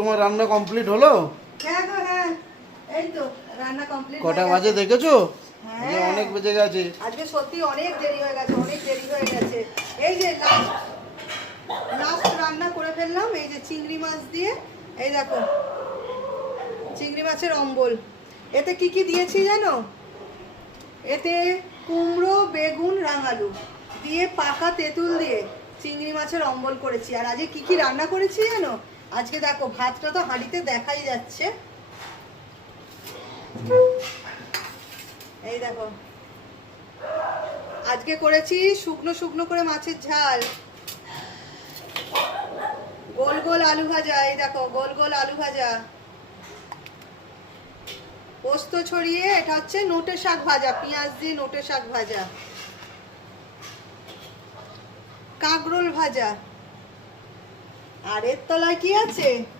তোমার রান্না কমপ্লিট হলো? হ্যাঁ গো হ্যাঁ, এই তো রান্না কমপ্লিট। কটা বাজে দেখেছো? হ্যাঁ অনেক বেজে গেছে। আজকে সত্যি অনেক দেরি হয়ে গেছে, অনেক দেরি হয়ে গেছে। এই যে লাস্ট রান্না করে ফেললাম, এই যে চিংড়ি মাছ দিয়ে। এই দেখো চিংড়ি মাছের অম্বল। এতে কি কি দিয়েছি জানো? এতে কুমড়ো, বেগুন, রাঙালু দিয়ে পাকা তেঁতুল দিয়ে চিংড়ি মাছের অম্বল করেছি। আর আজকে কি কি রান্না করেছি জানো? আজকে দেখো ভাতটা তো হাঁড়িতে দেখাই যাচ্ছে, এই দেখো। আজকে করেছি শুকনো শুকনো করে মাছের ঝাল, গোল গোল আলু ভাজা। এই দেখো গোল গোল আলু ভাজা, পোস্ত ছড়িয়ে এটা হচ্ছে নোটে শাক ভাজা, পেঁয়াজ দিয়ে নোটে শাক ভাজা, কাঁকরোল ভাজা। আর এর তলায় কি আছে?